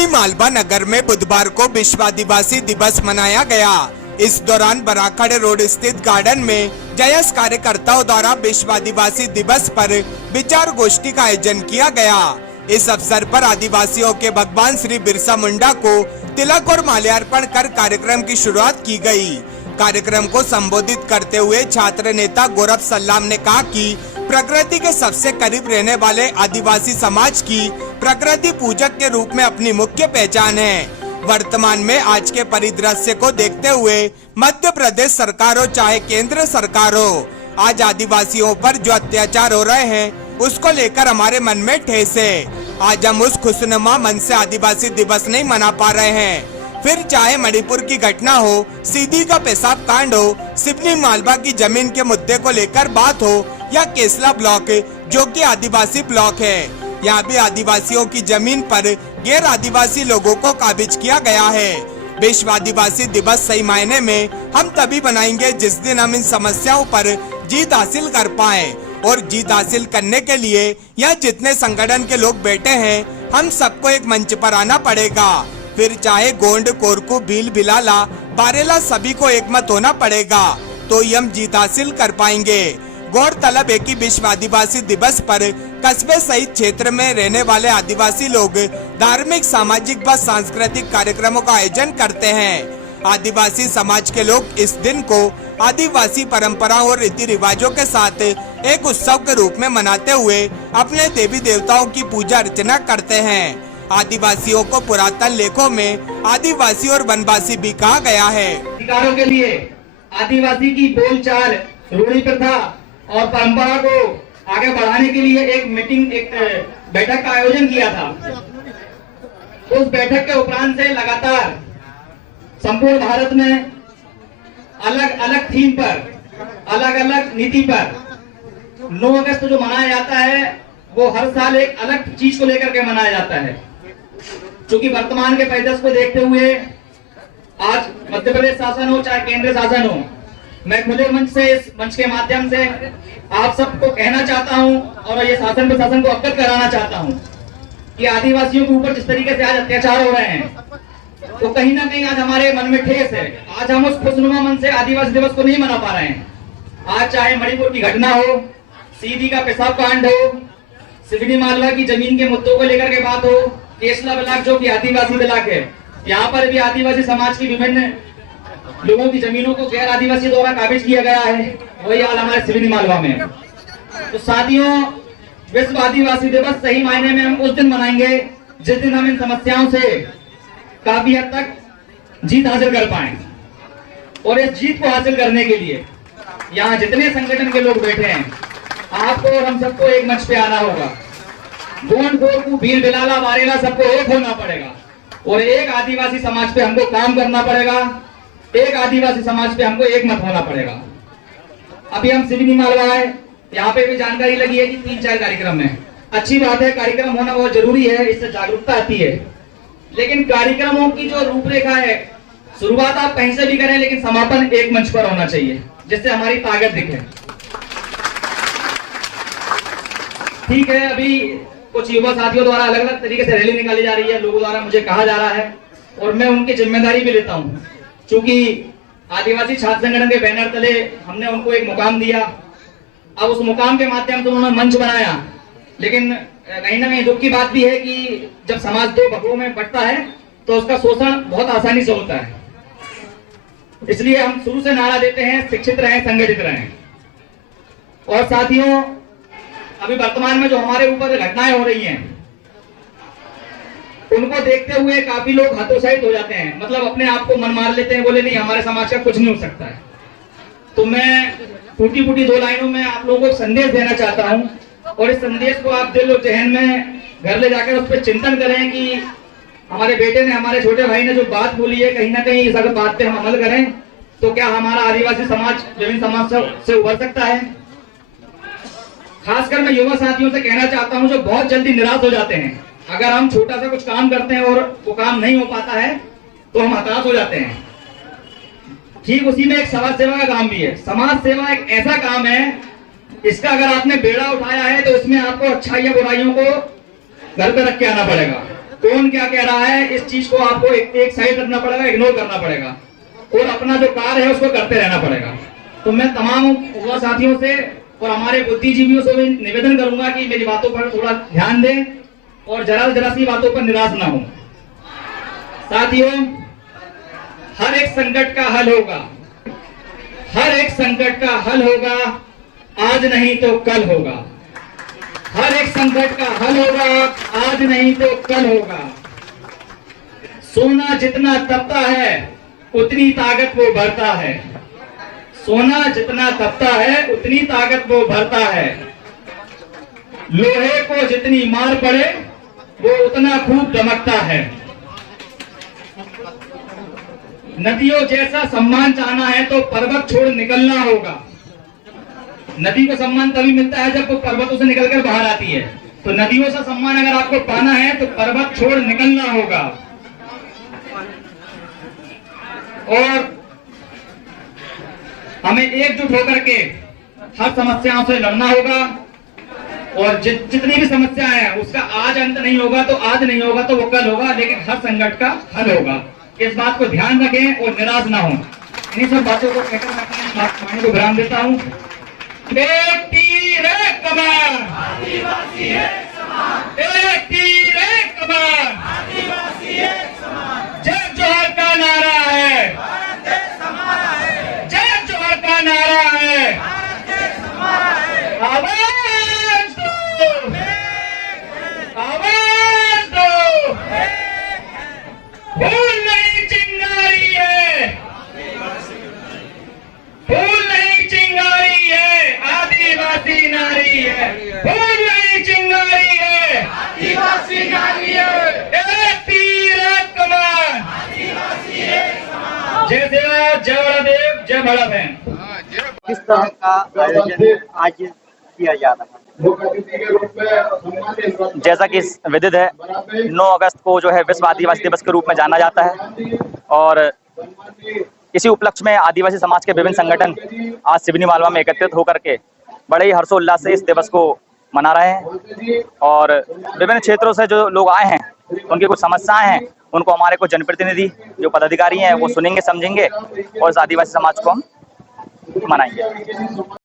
सिवनी मालवा नगर में बुधवार को विश्व आदिवासी दिवस मनाया गया। इस दौरान बराखड़ रोड स्थित गार्डन में जयस कार्यकर्ताओं द्वारा विश्व आदिवासी दिवस पर विचार गोष्ठी का आयोजन किया गया। इस अवसर पर आदिवासियों के भगवान श्री बिरसा मुंडा को तिलक और माल्यार्पण कर कार्यक्रम की शुरुआत की गई। कार्यक्रम को संबोधित करते हुए छात्र नेता गौरव सल्लाम ने कहा कि प्रकृति के सबसे करीब रहने वाले आदिवासी समाज की प्रकृति पूजक के रूप में अपनी मुख्य पहचान है। वर्तमान में आज के परिदृश्य को देखते हुए मध्य प्रदेश सरकार हो चाहे केंद्र सरकार हो, आज आदिवासियों पर जो अत्याचार हो रहे हैं उसको लेकर हमारे मन में ठेस है। आज हम उस खुशनुमा मन से आदिवासी दिवस नहीं मना पा रहे हैं। फिर चाहे मणिपुर की घटना हो, सीधी का पेशाब कांड हो, सिवनी मालवा की जमीन के मुद्दे को लेकर बात हो या केसला ब्लॉक जो कि आदिवासी ब्लॉक है, यहाँ भी आदिवासियों की जमीन पर गैर आदिवासी लोगों को काबिज किया गया है। विश्व आदिवासी दिवस सही मायने में हम तभी बनाएंगे जिस दिन हम इन समस्याओं पर जीत हासिल कर पाएं। और जीत हासिल करने के लिए यहाँ जितने संगठन के लोग बैठे हैं, हम सबको एक मंच पर आना पड़ेगा। फिर चाहे गोंड, कोरकू, भील, भिलाला, बारेला, सभी को एक मत होना पड़ेगा, तो ही हम जीत हासिल कर पाएंगे। गौरतलब है कि विश्व आदिवासी दिवस पर कस्बे सहित क्षेत्र में रहने वाले आदिवासी लोग धार्मिक, सामाजिक व सांस्कृतिक कार्यक्रमों का आयोजन करते हैं। आदिवासी समाज के लोग इस दिन को आदिवासी परंपराओं और रीति रिवाजों के साथ एक उत्सव के रूप में मनाते हुए अपने देवी देवताओं की पूजा अर्चना करते हैं। आदिवासियों को पुरातन लेखों में आदिवासी और वनवासी भी कहा गया है। अधिकारों के लिए आदिवासी की बोलचाल, रूढ़ी प्रथा और परंपरा को आगे बढ़ाने के लिए एक बैठक का आयोजन किया था। उस बैठक के उपरांत से लगातार संपूर्ण भारत में अलग अलग थीम पर, अलग अलग नीति पर 9 अगस्त जो मनाया जाता है वो हर साल एक अलग चीज को लेकर के मनाया जाता है। क्योंकि वर्तमान के परिदृश्य को देखते हुए आज मध्य प्रदेश शासन हो चाहे केंद्र शासन हो, मैं खुले मंच से, इस मंच के माध्यम से आप सबको कहना चाहता हूं और ये शासन प्रशासन को अवगत कराना चाहता हूं कि आदिवासियों के ऊपर जिस तरीके से आज अत्याचार हो रहे हैं, तो कहीं ना कहीं आज हमारे मन में ठेस है। आज हम उस खुशनुमा मन से आदिवासी दिवस को नहीं मना पा रहे हैं। आज चाहे मणिपुर की घटना हो, सीधी का पेशाब कांड हो, सिवनी मालवा की जमीन के मुद्दों को लेकर के बात हो, केसला ब्लॉक जो कि आदिवासी ब्लॉक है, यहाँ पर भी आदिवासी समाज की विभिन्न लोगों की जमीनों को गैर आदिवासी द्वारा काबिज किया गया है, वही हाल हमारे सिवनी मालवा में। तो साथियों, विश्व आदिवासी दिवस सही मायने में हम उस दिन मनाएंगे जिस दिन हम इन समस्याओं से काफी हद तक जीत हासिल कर पाए। और इस जीत को हासिल करने के लिए यहाँ जितने संगठन के लोग बैठे हैं, आपको और हम सबको एक मंच पे आना होगा। गोंड, कोरकू, भील, भिलाला, बारेला सबको एक होना पड़ेगा और एक आदिवासी समाज पे हमको काम करना पड़ेगा। एक आदिवासी समाज पे हमको एक मत होना पड़ेगा। अभी हम सिवनी मालवा है, यहाँ पे भी जानकारी लगी है कि 3-4 कार्यक्रम है। अच्छी बात है, कार्यक्रम होना बहुत जरूरी है, इससे जागरूकता आती है। लेकिन कार्यक्रमों की जो रूपरेखा है, शुरुआत आप कहीं से भी करें, लेकिन समापन एक मंच पर होना चाहिए जिससे हमारी ताकत दिखे। ठीक है, अभी कुछ युवा साथियों द्वारा अलग अलग तरीके से रैली निकाली जा रही है, लोगों द्वारा मुझे कहा जा रहा है और मैं उनकी जिम्मेदारी भी लेता हूँ। क्योंकि आदिवासी छात्र संगठन के बैनर तले हमने उनको एक मुकाम दिया, अब उस मुकाम के माध्यम से उन्होंने मंच बनाया। लेकिन कहीं ना कहीं दुख की बात भी है कि जब समाज 2 भागों में बंटता है तो उसका शोषण बहुत आसानी से होता है। इसलिए हम शुरू से नारा देते हैं, शिक्षित रहें, संगठित रहें। और साथियों, अभी वर्तमान में जो हमारे ऊपर घटनाएं हो रही हैं, उनको देखते हुए काफी लोग हतोत्साहित हो जाते हैं, मतलब अपने आप को मन मार लेते हैं, बोले नहीं हमारे समाज का कुछ नहीं हो सकता है। तो मैं टूटी फूटी 2 लाइनों में आप लोगों को संदेश देना चाहता हूं और इस संदेश को आप दिल और जहन में घर ले जाकर उस पर चिंतन करें कि हमारे बेटे ने, हमारे छोटे भाई ने जो बात बोली है, कहीं ना कहीं इस अगर बात पे हम अमल करें तो क्या हमारा आदिवासी समाज विभिन्न समस्याओं से उभर सकता है। खासकर मैं युवा साथियों से कहना चाहता हूं जो बहुत जल्दी निराश हो जाते हैं। अगर हम छोटा सा कुछ काम करते हैं और वो काम नहीं हो पाता है तो हम हताश हो जाते हैं। ठीक उसी में एक समाज सेवा का काम भी है। समाज सेवा एक ऐसा काम है, इसका अगर आपने बेड़ा उठाया है तो इसमें आपको अच्छाई या बुराइयों को घर पे रख के आना पड़ेगा। कौन क्या कह रहा है, इस चीज को आपको एक साइड रखना पड़ेगा, इग्नोर करना पड़ेगा और अपना जो कार्य है उसको करते रहना पड़ेगा। तो मैं तमाम युवा साथियों से और हमारे बुद्धिजीवियों से भी निवेदन करूंगा कि मेरी बातों पर थोड़ा ध्यान दें और जरा सी बातों पर निराश ना हो। साथियों, हर एक संकट का हल होगा, हर एक संकट का हल होगा, आज नहीं तो कल होगा। हर एक संकट का हल होगा, आज नहीं तो कल होगा। सोना जितना तपता है उतनी ताकत वो भरता है। सोना जितना तपता है उतनी ताकत वो भरता है। लोहे को जितनी मार पड़े वो उतना खूब दमकता है। नदियों जैसा सम्मान चाहना है तो पर्वत छोड़ निकलना होगा। नदी को सम्मान तभी मिलता है जब वो पर्वतों से निकलकर बाहर आती है। तो नदियों से सम्मान अगर आपको पाना है तो पर्वत छोड़ निकलना होगा और हमें एकजुट होकर के हर समस्याओं से लड़ना होगा। और जितनी भी समस्याएं हैं उसका आज अंत नहीं होगा तो आज नहीं होगा तो वो कल होगा, लेकिन हर संकट का हल होगा। इस बात को ध्यान रखें और निराश ना हो। इन्हीं सब बातों को कहकर मैं वाणी को विराम देता हूँ। एक तीर एक कमान, आदिवासी एक समान। एक तीर एक कमान, आदिवासी एक समान। जय जोहर का नारा है, भारत देश हमारा है। जय जोहर का नारा है, भारत देश हमारा है। आवाज दो, आवाज दो। फूल नहीं चिंगारी है, फूल नहीं चिंगारी है, आदिवासी नारी है। फूल नहीं चिंगारी है, आदिवासी नारी है। एक तीर एक कमान, आदिवासी एक समान। जय देवा, जय बड़ादेव, जय बड़ा बहन। किस तरह का आयोजन आज किया जा रहा है? जैसा कि विदित है, 9 अगस्त को जो है विश्व आदिवासी दिवस के रूप में जाना जाता है और इसी उपलक्ष्य में आदिवासी समाज के विभिन्न संगठन आज सिवनी मालवा में एकत्रित होकर के बड़े ही हर्षोल्लास से इस दिवस को मना रहे हैं। और विभिन्न क्षेत्रों से जो लोग आए हैं उनकी कुछ समस्याएं हैं, उनको हमारे कुछ जनप्रतिनिधि जो पदाधिकारी हैं वो सुनेंगे, समझेंगे और इस आदिवासी समाज को हम मनाएंगे।